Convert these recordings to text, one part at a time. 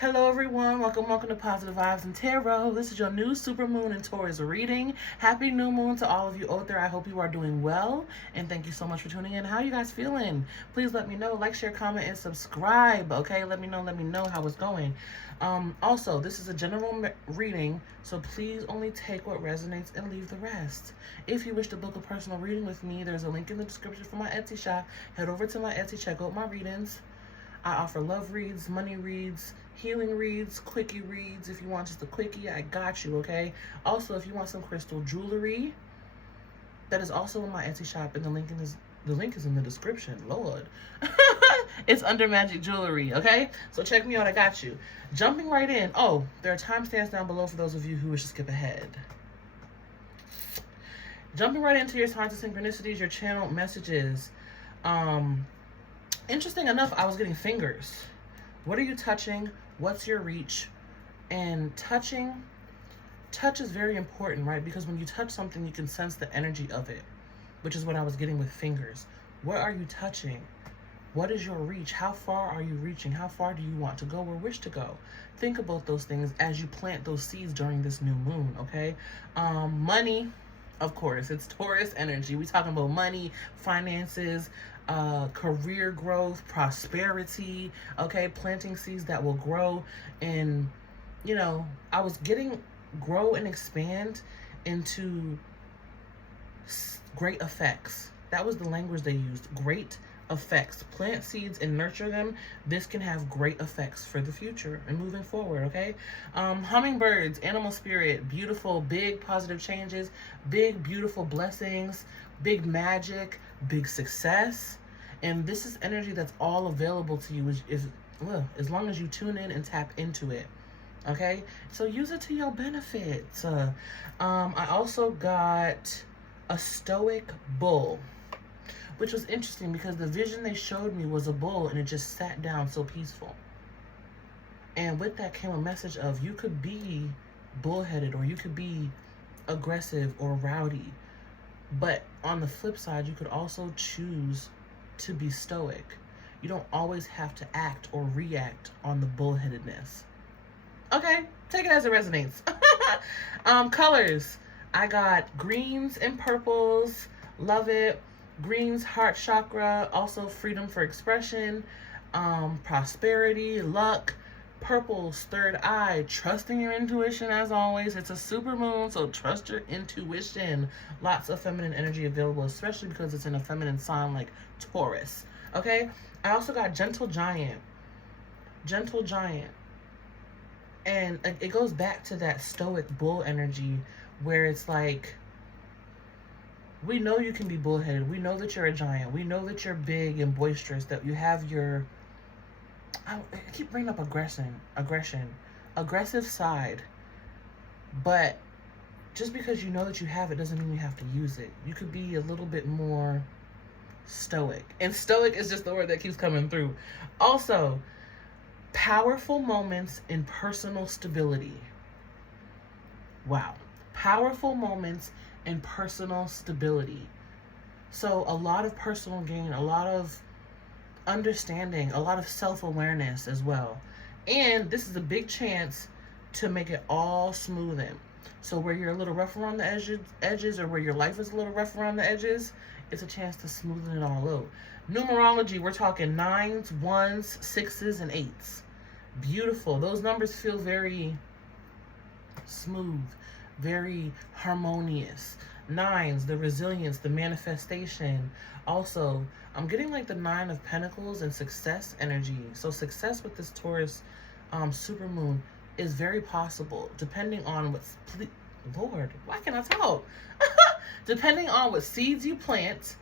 Hello everyone, welcome to Positive Vibes and Tarot. This is your new super moon and Taurus reading. Happy new moon to all of you out there. I hope you are doing well and thank you so much for tuning in. How are you guys feeling? Please let me know, like, share, comment, and subscribe, okay? Let me know how it's going. Also, this is a general reading, so please only take what resonates and leave the rest. If you wish to book a personal reading with me, there's a link in the description for my Etsy shop. Head over to my Etsy, check out my readings. I offer love reads, money reads, healing reads, quickie reads. If you want just a quickie, I got you, okay? Also, if you want some crystal jewelry, that is also in my Etsy shop, and the link is in the description. Lord. It's under Magic Jewelry, okay? So check me out, I got you. Jumping right in. Oh, there are timestamps down below for those of you who wish to skip ahead. Jumping right into your signs of synchronicities, your channel messages. Interesting enough, I was getting fingers. What are you touching? What's your reach? And touch is very important, right? Because when you touch something, you can sense the energy of it, which is what I was getting with fingers. What are you touching? What is your reach? How far are you reaching? How far do you want to go or wish to go? Think about those things as you plant those seeds during this new moon, okay? Money, of course, it's Taurus energy. We talking about money, finances, career growth, prosperity, okay? Planting seeds that will grow. And, you know, I was getting grow and expand into great effects. That was the language they used. Great effects. Plant seeds and nurture them. This can have great effects for the future and moving forward, okay? Hummingbirds, animal spirit, beautiful, big positive changes, big beautiful blessings, big magic, big success. And this is energy that's all available to you as long as you tune in and tap into it, okay? So use it to your benefit. I also got a stoic bull, which was interesting because the vision they showed me was a bull and it just sat down so peaceful. And with that came a message of you could be bullheaded or you could be aggressive or rowdy. But on the flip side, you could also choose to be stoic. You don't always have to act or react on the bullheadedness. Okay, take it as it resonates. Colors. I got greens and purples. Love it. Greens, heart chakra, also freedom for expression, prosperity, luck. Purples, third eye, trusting your intuition as always. It's a super moon, so trust your intuition. Lots of feminine energy available, especially because it's in a feminine sign like Taurus. Okay? I also got gentle giant. Gentle giant. And it goes back to that stoic bull energy where it's like, we know you can be bullheaded. We know that you're a giant. We know that you're big and boisterous, that you have your, I keep bringing up aggressive side. But just because you know that you have it doesn't mean you have to use it. You could be a little bit more stoic. And stoic is just the word that keeps coming through. Also, powerful moments in personal stability. Wow. Powerful moments and personal stability. So a lot of personal gain, a lot of understanding, a lot of self-awareness as well. And this is a big chance to make it all smoothing. So where you're a little rough around the edges or where your life is a little rough around the edges, it's a chance to smoothen it all out. Numerology, we're talking 9s, 1s, 6s, and 8s. Beautiful. Those numbers feel very smooth, very harmonious. 9s, the resilience, the manifestation. Also, I'm getting like the 9 of Pentacles and success energy. So success with this Taurus super moon is very possible, depending on what's, Lord, why can't I talk? Depending on what seeds you plant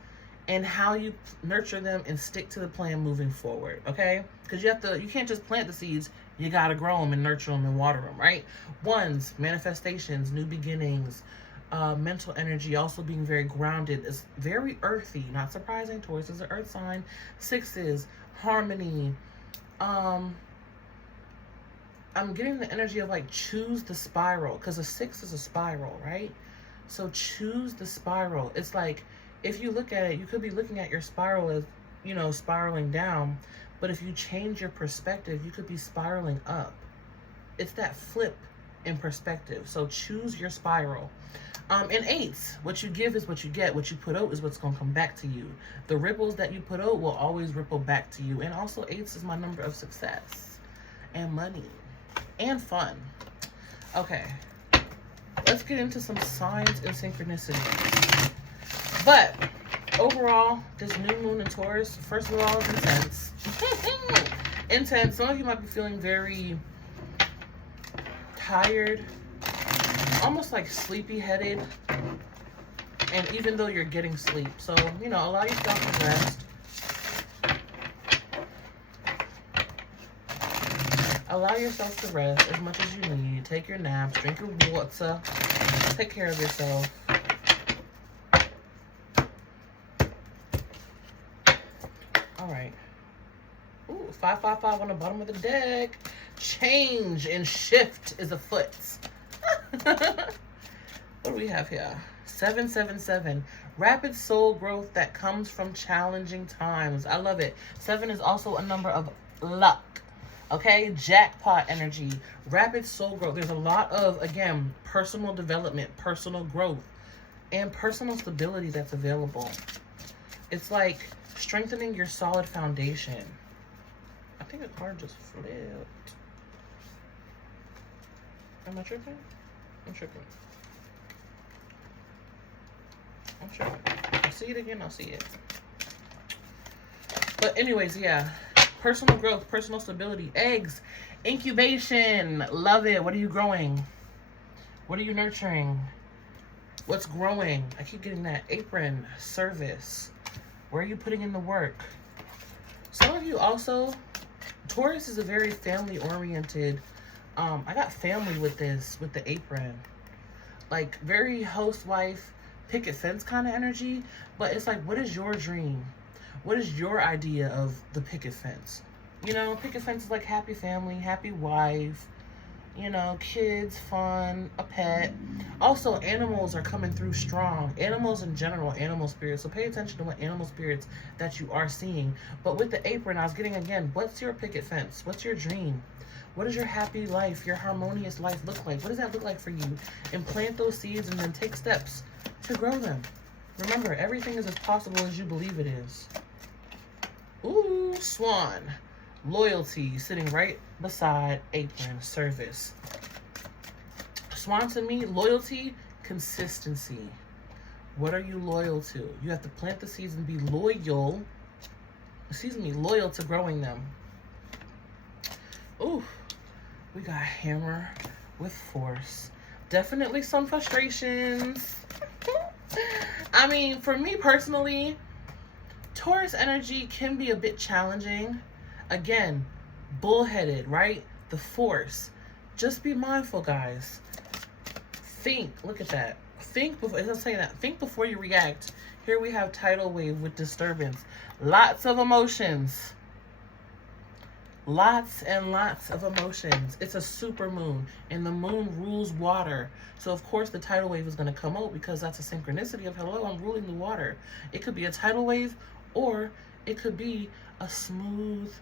and how you nurture them and stick to the plan moving forward, okay? Because you can't just plant the seeds. You got to grow them and nurture them and water them, right? 1s, manifestations, new beginnings, mental energy, also being very grounded. It's very earthy, not surprising. Taurus is an earth sign. 6s, harmony. I'm getting the energy of like choose the spiral, because a 6 is a spiral, right? So choose the spiral. It's like, if you look at it, you could be looking at your spiral as, you know, spiraling down, But if you change your perspective, you could be spiraling up. It's that flip in perspective. So choose your spiral. In eights, what you give is what you get. What you put out is what's going to come back to you. The ripples that you put out will always ripple back to you. And also, eights is my number of success and money and fun. Okay, let's get into some signs and synchronicities. But overall, this new moon in Taurus, first of all, is intense. Intense. Some of you might be feeling very tired, almost like sleepy-headed, and even though you're getting sleep. So, you know, allow yourself to rest. Allow yourself to rest as much as you need. Take your naps, drink your water, take care of yourself. All right. Ooh, 555 on the bottom of the deck. Change and shift is afoot. What do we have here? 777. Rapid soul growth that comes from challenging times. I love it. 7 is also a number of luck. Okay, jackpot energy, rapid soul growth. There's a lot of, again, personal development, personal growth, and personal stability that's available. It's like strengthening your solid foundation. I think a card just flipped. Am I tripping? I'm tripping. I'm tripping. I'll see it again, I'll see it. But anyways, yeah. Personal growth, personal stability, eggs, incubation, love it. What are you growing? What are you nurturing? What's growing? I keep getting that. Apron, service. Where are you putting in the work? Some of you also, Taurus is a very family-oriented, I got family with this, with the apron. Like, very housewife, picket fence kind of energy. But it's like, what is your dream? What is your idea of the picket fence? You know, picket fence is like happy family, happy wife, you know, kids, fun, a pet. Also, animals are coming through strong. Animals in general, animal spirits. So pay attention to what animal spirits that you are seeing. But with the apron, I was getting, again, what's your picket fence? What's your dream? What does your happy life, your harmonious life look like? What does that look like for you? And plant those seeds and then take steps to grow them. Remember, everything is as possible as you believe it is. Ooh, swan. Loyalty, sitting right beside apron, service. Swan to me, loyalty, consistency. What are you loyal to? You have to plant the seeds and be loyal, loyal to growing them. Ooh, we got hammer with force. Definitely some frustrations. I mean, for me personally, Taurus energy can be a bit challenging. Again, bullheaded, right? The force. Just be mindful, guys. Think. Look at that. Think before, it's not saying that. Think before you react. Here we have tidal wave with disturbance. Lots of emotions. Lots and lots of emotions. It's a super moon, and the moon rules water. So, of course, the tidal wave is going to come out because that's a synchronicity of, hello, I'm ruling the water. It could be a tidal wave, or it could be a smooth...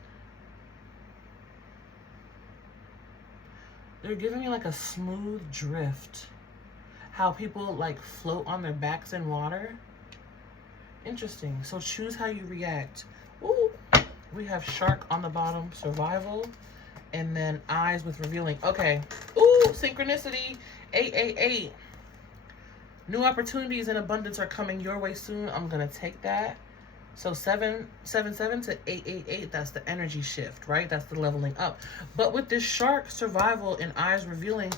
They're giving me like a smooth drift. How people like float on their backs in water. Interesting. So choose how you react. Ooh. We have shark on the bottom, survival, and then eyes with revealing. Okay. Ooh, synchronicity. 888. New opportunities and abundance are coming your way soon. I'm going to take that. So 777 to 888, that's the energy shift, right? That's the leveling up. But with this shark, survival, and eyes revealing,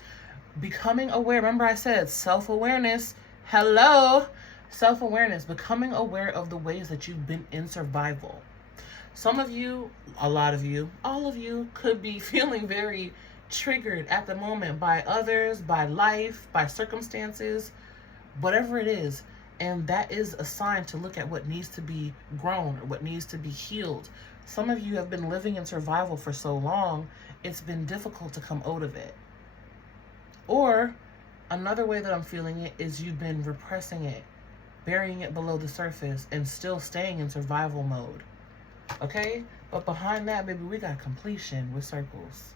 becoming aware. Remember I said self-awareness. Hello. Self-awareness. Becoming aware of the ways that you've been in survival. Some of you, a lot of you, all of you could be feeling very triggered at the moment by others, by life, by circumstances, whatever it is. And that is a sign to look at what needs to be grown or what needs to be healed. Some of you have been living in survival for so long, it's been difficult to come out of it. Or another way that I'm feeling it is you've been repressing it, burying it below the surface, and still staying in survival mode. Okay? But behind that, baby, we got completion with circles.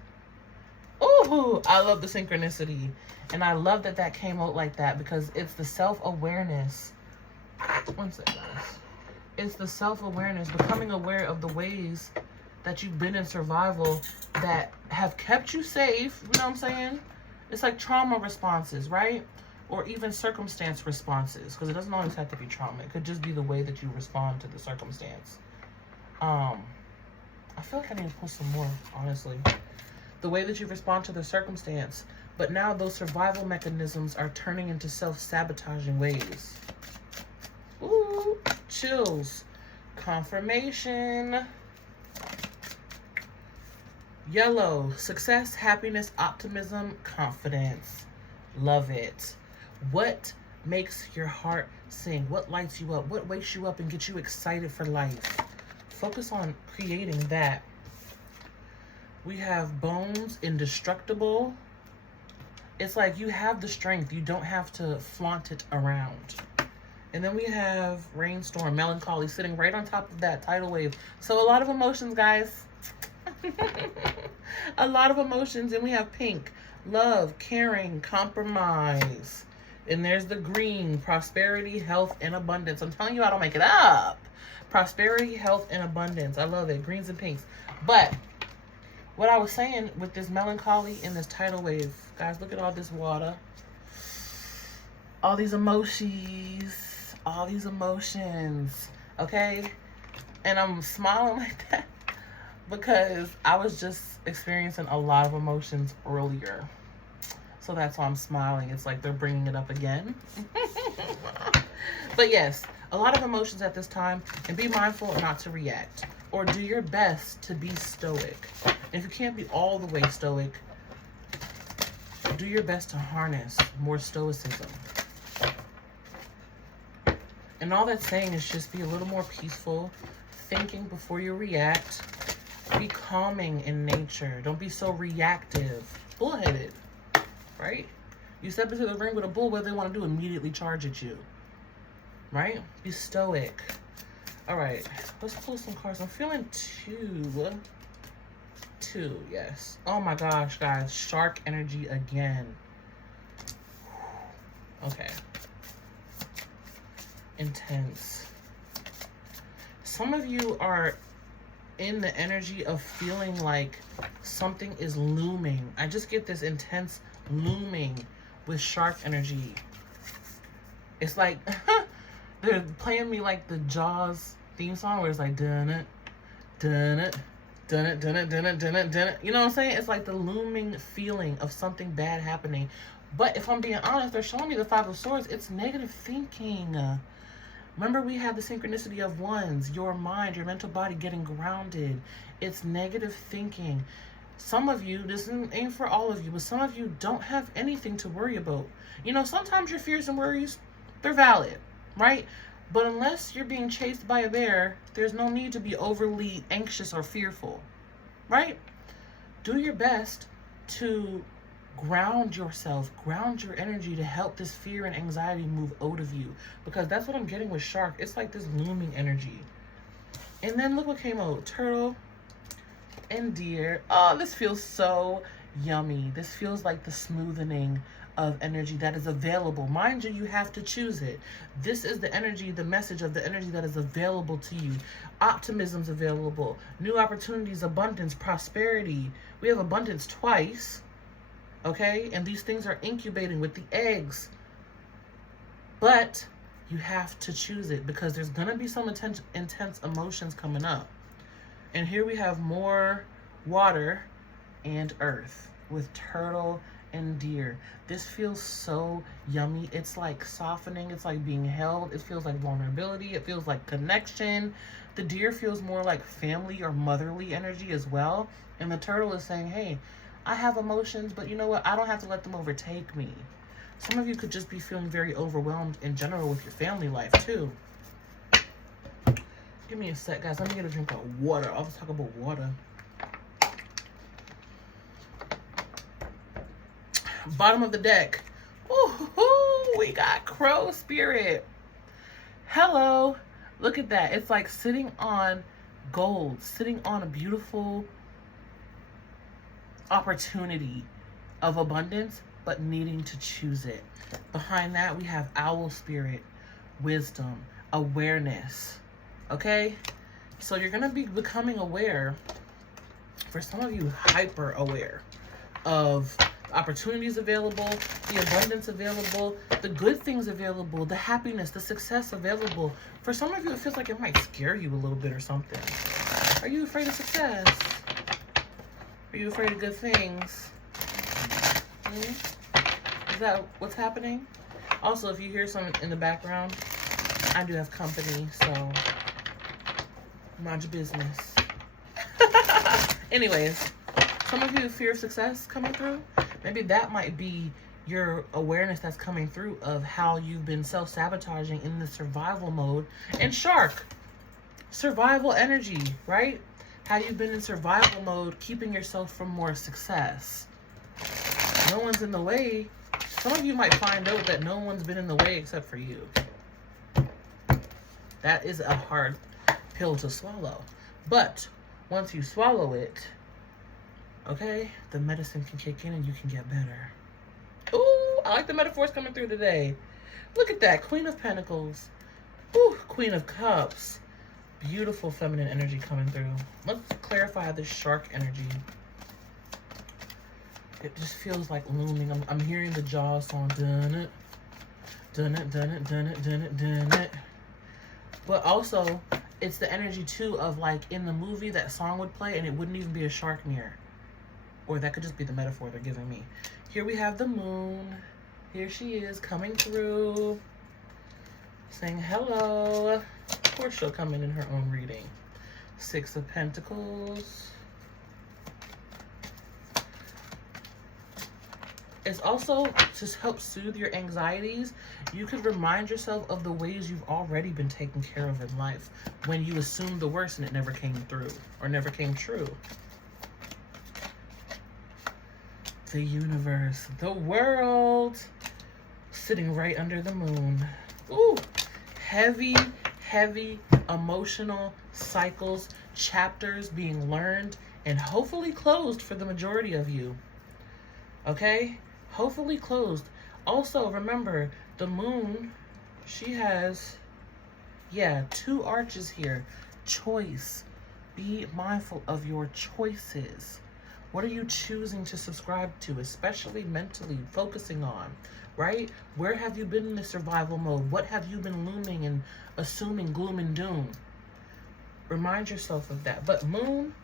Ooh, I love the synchronicity. And I love that that came out like that because it's the self-awareness. One second, guys. It's the self-awareness, becoming aware of the ways that you've been in survival that have kept you safe. You know what I'm saying? It's like trauma responses, right? Or even circumstance responses, because it doesn't always have to be trauma. It could just be the way that you respond to the circumstance. I feel like I need to put some more, honestly. The way that you respond to the circumstance. But now those survival mechanisms are turning into self-sabotaging ways. Ooh, chills. Confirmation. Yellow, success, happiness, optimism, confidence. Love it. What makes your heart sing? What lights you up? What wakes you up and gets you excited for life? Focus on creating that. We have bones, indestructible. It's like you have the strength. You don't have to flaunt it around. And then we have rainstorm, melancholy, sitting right on top of that tidal wave. So a lot of emotions, guys. A lot of emotions. And we have pink, love, caring, compromise. And there's the green, prosperity, health, and abundance. I'm telling you, I don't make it up. Prosperity, health, and abundance. I love it. Greens and pinks. But what I was saying with this melancholy and this tidal wave, guys, look at all this water. All these emotions. All these emotions. Okay? And I'm smiling like that because I was just experiencing a lot of emotions earlier. So that's why I'm smiling. It's like they're bringing it up again. But yes, a lot of emotions at this time. And be mindful not to react. Or do your best to be stoic. And if you can't be all the way stoic, do your best to harness more stoicism. And all that's saying is just be a little more peaceful. Thinking before you react. Be calming in nature. Don't be so reactive. Bullheaded. Right? You step into the ring with a bull, what do they want to do? Immediately charge at you. Right? Be stoic. Alright. Let's pull some cards. I'm feeling two, yes. Oh my gosh, guys. Shark energy again. Okay. Intense. Some of you are in the energy of feeling like something is looming. I just get this intense looming with shark energy. It's like they're playing me like the Jaws theme song where it's like dun it, dun it, dun it, dun it, dun it, dun it, dun it. You know what I'm saying? It's like the looming feeling of something bad happening. But if I'm being honest, they're showing me the Five of Swords. It's negative thinking. Remember, we have the synchronicity of wands, your mind, your mental body getting grounded. It's negative thinking. Some of you, this ain't for all of you, but some of you don't have anything to worry about. You know, sometimes your fears and worries, they're valid, right? But unless you're being chased by a bear, there's no need to be overly anxious or fearful, right? Do your best to ground yourself, ground your energy to help this fear and anxiety move out of you. Because that's what I'm getting with shark. It's like this looming energy. And then look what came out. Turtle and deer. Oh, this feels so yummy. This feels like the smoothening of energy that is available. Mind you, you have to choose it. This is the energy, the message of the energy that is available to you. Optimism's available. New opportunities, abundance, prosperity. We have abundance twice. Okay? And these things are incubating with the eggs. But you have to choose it because there's going to be some intense emotions coming up. And here we have more water and earth with turtle and deer. This feels so yummy. It's like softening. It's like being held. It feels like vulnerability. It feels like connection. The deer feels more like family or motherly energy as well. And the turtle is saying, hey, I have emotions, but you know what? I don't have to let them overtake me. Some of you could just be feeling very overwhelmed in general with your family life too. Give me a sec, guys. Let me get a drink of water. I'll talk about water. Bottom of the deck. Ooh, we got crow spirit. Hello. Look at that. It's like sitting on Gold, sitting on a beautiful opportunity of abundance, but needing to choose it. Behind that, we have owl spirit, wisdom, awareness. Okay? So you're going to be becoming aware, for some of you, hyper aware of opportunities available, the abundance available, the good things available, the happiness, the success available. For some of you, it feels like it might scare you a little bit or something. Are you afraid of success? Are you afraid of good things? Is that what's happening? Also, if you hear something in the background, I do have company, so mind your business. Anyways, some of you, fear of success coming through. Maybe that might be your awareness that's coming through of how you've been self-sabotaging in the survival mode. And shark, survival energy, right? How you've been in survival mode, keeping yourself from more success. No one's in the way. Some of you might find out that no one's been in the way except for you. That is a hard pill to swallow. But once you swallow it, okay, the medicine can kick in and you can get better. Ooh, I like the metaphors coming through today. Look at that. Queen of Pentacles. Ooh, Queen of Cups. Beautiful feminine energy coming through. Let's clarify this shark energy. It just feels like looming. I'm hearing the Jaws song. Dun it. Dun it, dun it, dun it, dun it, dun it. But also, it's the energy too of like in the movie that song would play and it wouldn't even be a shark near. Or that could just be the metaphor they're giving me. Here we have the moon. Here she is coming through. Saying hello. Of course she'll come in her own reading. Six of Pentacles. It's also to help soothe your anxieties. You could remind yourself of the ways you've already been taken care of in life when you assumed the worst and it never came through or never came true. The universe, the world, sitting right under the moon. Ooh, heavy, heavy emotional cycles, chapters being learned and hopefully closed for the majority of you. Okay? Hopefully closed. Also, remember, the moon, she has, two arches here. Choice. Be mindful of your choices. What are you choosing to subscribe to, especially mentally focusing on, right? Where have you been in the survival mode? What have you been looming and assuming gloom and doom? Remind yourself of that. But moon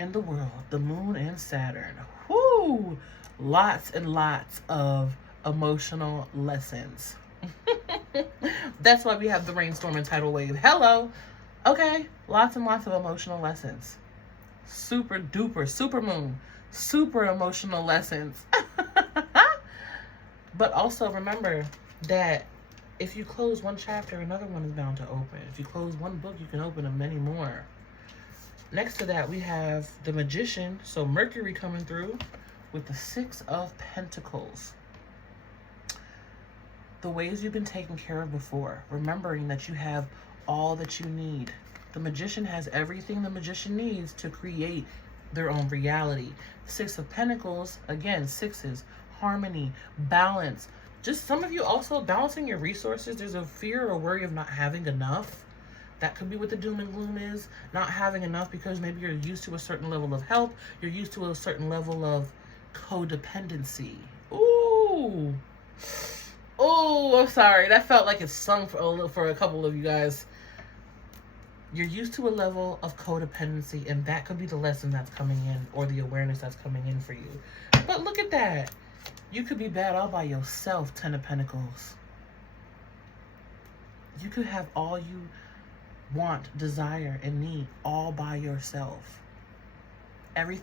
and the world, the moon and Saturn, whoo! Lots and lots of emotional lessons. That's why we have the rainstorm and tidal wave. Hello. Okay. Lots and lots of emotional lessons. Super duper, super moon, super emotional lessons. But also remember that if you close one chapter, another one is bound to open. If you close one book, you can open many more. Next to that, we have the Magician. So Mercury coming through with the Six of Pentacles. The ways you've been taken care of before. Remembering that you have all that you need. The Magician has everything the Magician needs to create their own reality. Six of Pentacles, again, sixes, harmony, balance. Just some of you also balancing your resources. There's a fear or worry of not having enough. That could be what the doom and gloom is. Not having enough because maybe you're used to a certain level of help. You're used to a certain level of codependency. Ooh. Oh, I'm sorry. That felt like it sung for a couple of you guys. You're used to a level of codependency, and that could be the lesson that's coming in or the awareness that's coming in for you. But look at that. You could be bad all by yourself, Ten of Pentacles. You could have all you want, desire, and need all by yourself. Everything